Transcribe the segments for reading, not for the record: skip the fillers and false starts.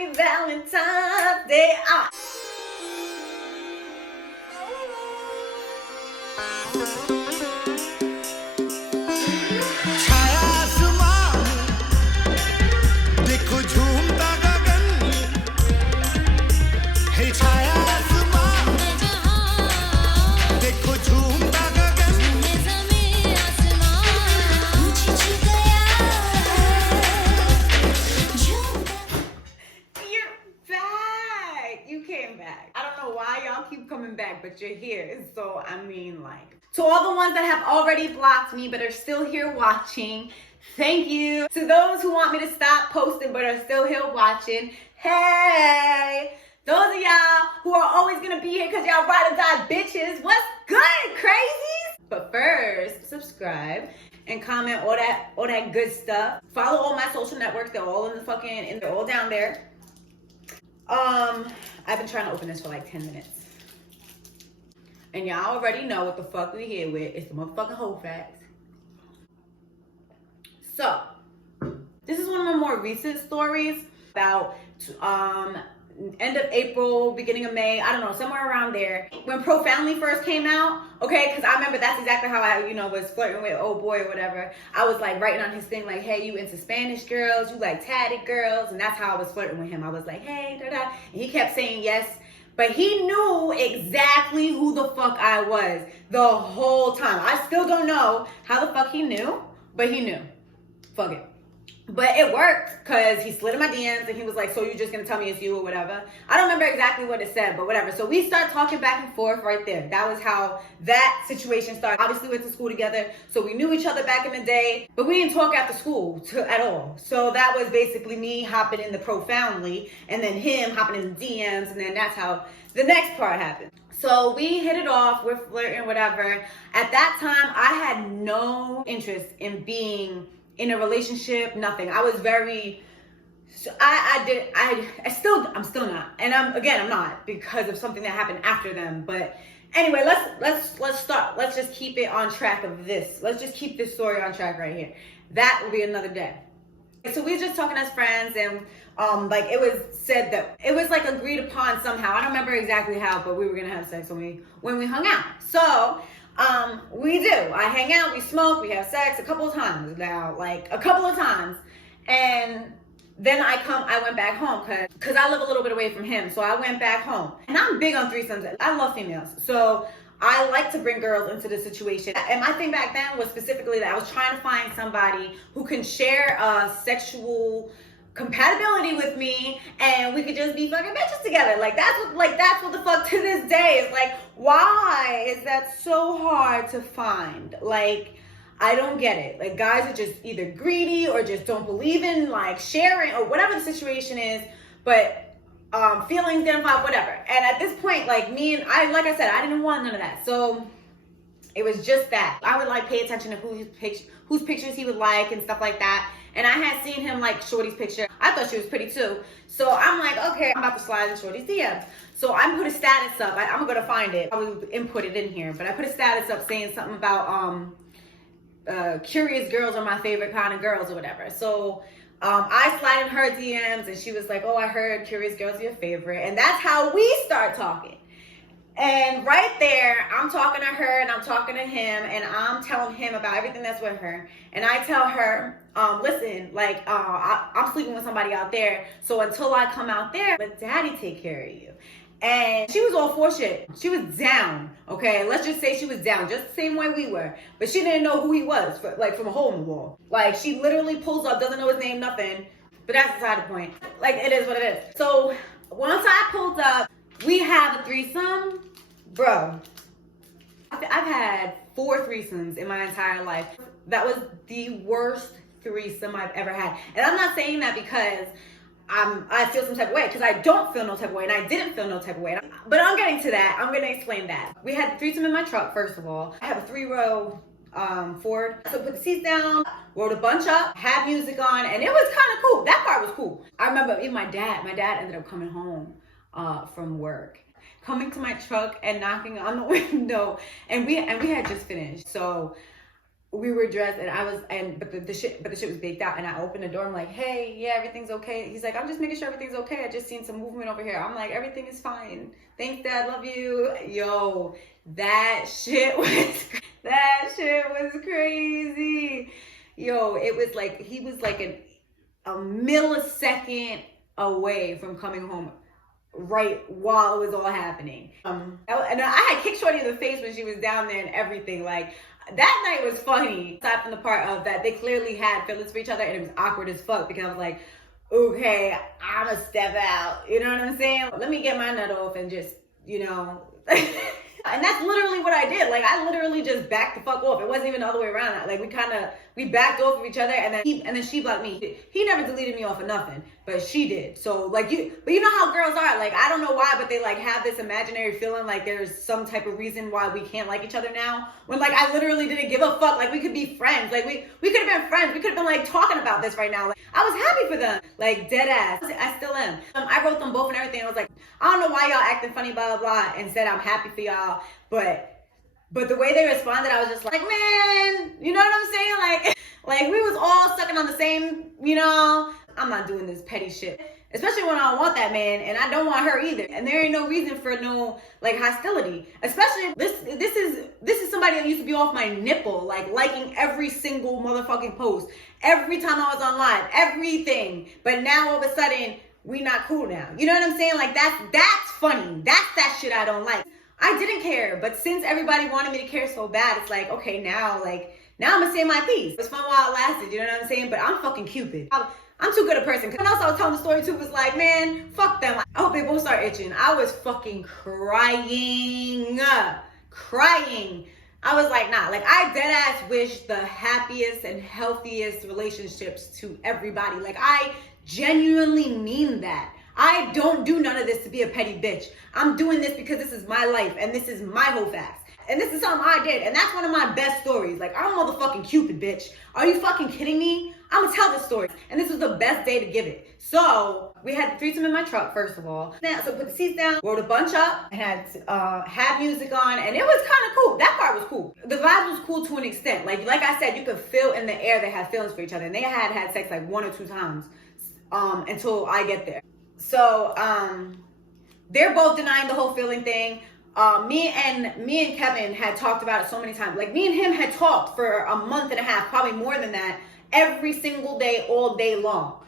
Happy Valentine's Day. Coming back, but you're here. So I mean, like, to all the ones that have already blocked me but are still here watching, thank you. To those who want me to stop posting but are still here watching, hey. Those of y'all who are always gonna be here because y'all ride or die bitches, what's good, crazies? But first, subscribe and comment all that good stuff. Follow all my social networks. They're all in the fucking, and they're all down there. I've been trying to open this for like 10 minutes. And y'all already know what the fuck we here with. It's the motherfucking HoeFAX. So, this is one of my more recent stories about end of April, beginning of May, I don't know, somewhere around there. When Profoundly first came out, okay, because I remember that's exactly how I, was flirting with old boy or whatever. I was like writing on his thing like, hey, you into Spanish girls, you like tatted girls, and that's how I was flirting with him. I was like, hey, da-da, and he kept saying yes. But he knew exactly who the fuck I was the whole time. I still don't know how the fuck he knew, but he knew. Fuck it. But it worked because he slid in my DMs and he was like, so you're just going to tell me it's you or whatever. I don't remember exactly what it said, but whatever. So we start talking back and forth right there. That was how that situation started. Obviously we went to school together, so we knew each other back in the day, but we didn't talk after school at all. So that was basically me hopping in the Profoundly and then him hopping in the DMs, and then that's how the next part happened. So we hit it off, we're flirting, whatever. At that time, I had no interest in being in a relationship, nothing. I was very, I'm still not. And I'm not because of something that happened after them. But anyway, let's start. Let's just keep it on track of this. Let's just keep this story on track right here. That will be another day. So we were just talking as friends, and like it was said that it was like agreed upon somehow. I don't remember exactly how, but we were gonna have sex when we hung out. So we do. I hang out, we smoke, we have sex a couple of times now, like a couple of times. And then I went back home because I live a little bit away from him. So I went back home. And I'm big on threesomes. I love females. So I like to bring girls into the situation. And my thing back then was specifically that I was trying to find somebody who can share a sexual compatibility with me, and we could just be fucking bitches together. That's what the fuck to this day is like. Why is that so hard to find? Like, I don't get it. Like, guys are just either greedy or just don't believe in like sharing or whatever the situation is. But feelings get involved, whatever. And at this point, like I said, I didn't want none of that. So it was just that I would like pay attention to whose pictures he would like and stuff like that. And I had seen him like Shorty's picture. I thought she was pretty too. So I'm like, okay, I'm about to slide in Shorty's DM. So I put a status up. I'm gonna find it. I will input it in here. But I put a status up saying something about curious girls are my favorite kind of girls or whatever. So I slide in her DMs and she was like, oh, I heard curious girls are your favorite. And that's how we start talking. And right there, I'm talking to her and I'm talking to him and I'm telling him about everything that's with her. And I tell her, listen, like, I'm sleeping with somebody out there. So until I come out there, let daddy take care of you. And she was all for shit. She was down, okay? Let's just say she was down, just the same way we were. But she didn't know who he was, like from a hole in the wall. Like, she literally pulls up, doesn't know his name, nothing. But that's beside the point. Like, it is what it is. So once I pulled up, we have a threesome. Bro, I've had 4 threesomes in my entire life. That was the worst threesome I've ever had. And I'm not saying that because I feel some type of way, because I don't feel no type of way, and I didn't feel no type of way. But I'm getting to that. I'm going to explain that. We had the threesome in my truck, first of all. I have a 3-row Ford. So put the seats down, rolled a bunch up, had music on, and it was kind of cool. That part was cool. I remember even my dad ended up coming home from work, coming to my truck and knocking on the window, and we had just finished. So we were dressed, and I was, but the shit was baked out, and I opened the door. I'm like, hey, yeah, everything's okay. He's like, I'm just making sure everything's okay. I just seen some movement over here. I'm like, everything is fine. Thanks, Dad. Love you. Yo, that shit was crazy. Yo, it was like he was like a millisecond away from coming home right while it was all happening. And I had kicked Shorty in the face when she was down there and everything. Like, that night was funny, aside from the part of that they clearly had feelings for each other, and it was awkward as fuck because I was like, okay, I'ma step out. You know what I'm saying? Let me get my nut off and just, you know. And that's literally what I did. Like, I literally just backed the fuck off. It wasn't even the other way around. Like, we backed off of each other, and then she blocked me. He never deleted me off of nothing, but she did. So, like, but you know how girls are. Like, I don't know why, but they, like, have this imaginary feeling like there's some type of reason why we can't like each other now. When, like, I literally didn't give a fuck. Like, we could be friends. Like, we could have been friends. We could have been, like, talking about this right now. Like, I was happy for them. Like, dead ass. I still am. I wrote them both and everything. I was like, I don't know why y'all acting funny, blah, blah, blah, and said I'm happy for y'all. But the way they responded, I was just like, man, you know what I'm saying? Like we was all sucking on the same, you know, I'm not doing this petty shit. Especially when I don't want that man, and I don't want her either. And there ain't no reason for no, like, hostility. Especially, this is somebody that used to be off my nipple, like, liking every single motherfucking post. Every time I was on live, everything. But now, all of a sudden, we not cool now. You know what I'm saying? Like, that's funny. That's that shit I don't like. I didn't care, but since everybody wanted me to care so bad, it's like, okay, now I'm gonna say my piece. It was fun while it lasted, you know what I'm saying? But I'm fucking Cupid. I'm too good a person. Someone else I was telling the story to was like, man, fuck them. I hope they both start itching. I was fucking crying. I was like, nah, like, I dead ass wish the happiest and healthiest relationships to everybody. Like, I genuinely mean that. I don't do none of this to be a petty bitch. I'm doing this because this is my life and this is my HoeFAX. And this is something I did. And that's one of my best stories. Like, I'm motherfucking Cupid, bitch. Are you fucking kidding me? I'm gonna tell this story. And this was the best day to give it. So, we had the threesome in my truck, first of all. So put the seats down, rolled a bunch up, and had music on, and it was kind of cool. That part was cool. The vibe was cool to an extent. Like I said, you could feel in the air they had feelings for each other. And they had sex like 1 or 2 times until I get there. So, they're both denying the whole feeling thing. Me and Kevin had talked about it so many times. Like, me and him had talked for a month and a half, probably more than that, every single day, all day long.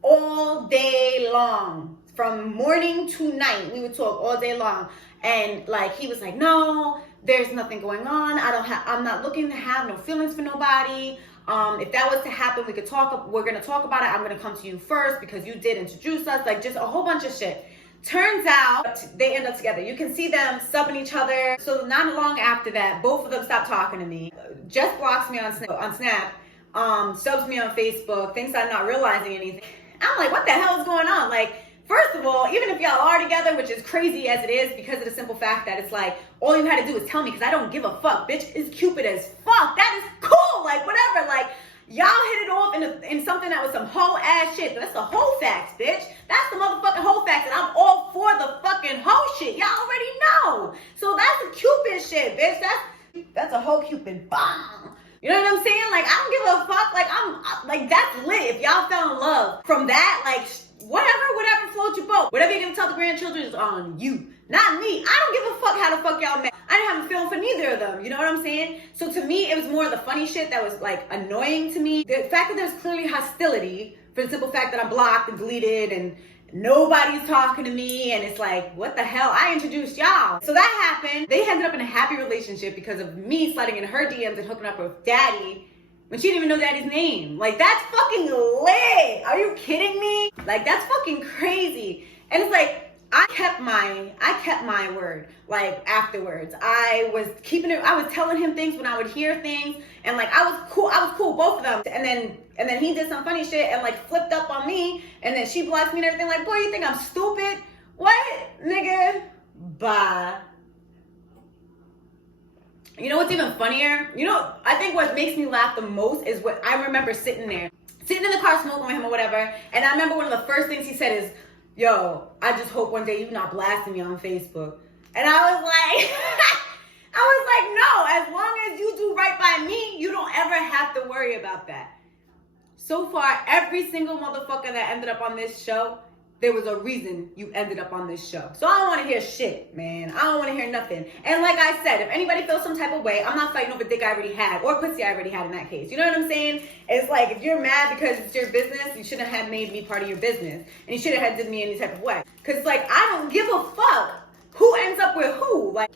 All day long. From morning to night, we would talk all day long. And, like, he was like, no, there's nothing going on. I'm not looking to have no feelings for nobody. If that was to happen, we're gonna talk about it. I'm gonna come to you first because you did introduce us. Like, just a whole bunch of shit. Turns out they end up together. You can see them subbing each other. So not long after that, both of them stopped talking to me. Jess blocks me on Snap, subs me on Facebook, thinks I'm not realizing anything. I'm like, what the hell is going on? Like, first of all, even if y'all are together, which is crazy as it is because of the simple fact that it's like, all you had to do is tell me because I don't give a fuck. Bitch is Cupid as fuck. That is cool. Like, whatever. Like, y'all hit it off in something that was some whole ass shit. But that's the HoeFAX, bitch. That's the motherfucking HoeFAX. And I'm all for the fucking hoe shit. Y'all already know. So that's the Cupid shit, bitch. That's a whole Cupid bomb. You know what I'm saying? Like, I don't give a fuck. Like, I'm like, that's lit. If y'all fell in love from that, like, whatever floats your boat. Whatever you're gonna tell the grandchildren is on you. Not me. I don't give a fuck how the fuck y'all met. I didn't have a feeling for neither of them. You know what I'm saying? So to me, it was more of the funny shit that was, like, annoying to me. The fact that there's clearly hostility for the simple fact that I'm blocked and deleted and nobody's talking to me, and it's like, what the hell? I introduced y'all. So that happened. They ended up in a happy relationship because of me sliding in her DMs and hooking up with Daddy when she didn't even know Daddy's name. Like, that's fucking lit. Are you kidding me? Like, that's fucking crazy. And it's like, I kept my word. Like, afterwards, I was telling him things when I would hear things, and, like, I was cool, both of them. And then he did some funny shit and, like, flipped up on me, and then she blocked me and everything. Like, boy, you think I'm stupid? What, nigga? Bye. You know what's even funnier? You know, I think what makes me laugh the most is what I remember sitting in the car smoking with him or whatever, and I remember one of the first things he said is, yo, I just hope one day you're not blasting me on Facebook. And I was like, I was like, no, as long as you do right by me, you don't ever have to worry about that. So far, every single motherfucker that ended up on this show, there was a reason you ended up on this show. So I don't want to hear shit, man. I don't want to hear nothing. And like I said, if anybody feels some type of way, I'm not fighting over dick I already had or pussy I already had in that case. You know what I'm saying? It's like, if you're mad because it's your business, you shouldn't have made me part of your business. And you shouldn't have did me any type of way. Because, like, I don't give a fuck who ends up with who. Like,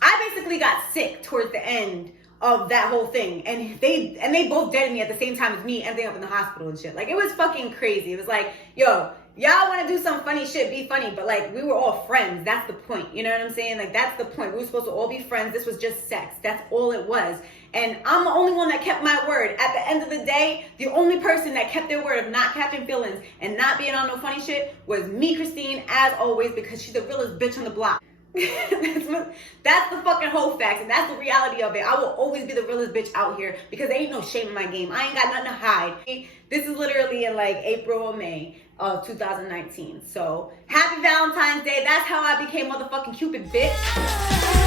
I basically got sick towards the end of that whole thing, and they both dead me at the same time as me ending up in the hospital and shit. Like, it was fucking crazy. It was like, yo, y'all want to do some funny shit, be funny, but like, we were all friends. That's the point. You know what I'm saying? Like, that's the point. We were supposed to all be friends. This was just sex. That's all it was. And I'm the only one that kept my word. At the end of the day, the only person that kept their word of not catching feelings and not being on no funny shit was MiChristine, as always, because she's the realest bitch on the block. That's the fucking HoeFAX, and that's the reality of it. I will always be the realest bitch out here because there ain't no shame in my game. I ain't got nothing to hide. This is literally in like April or May of 2019. So happy Valentine's Day. That's how I became motherfucking Cupid, bitch.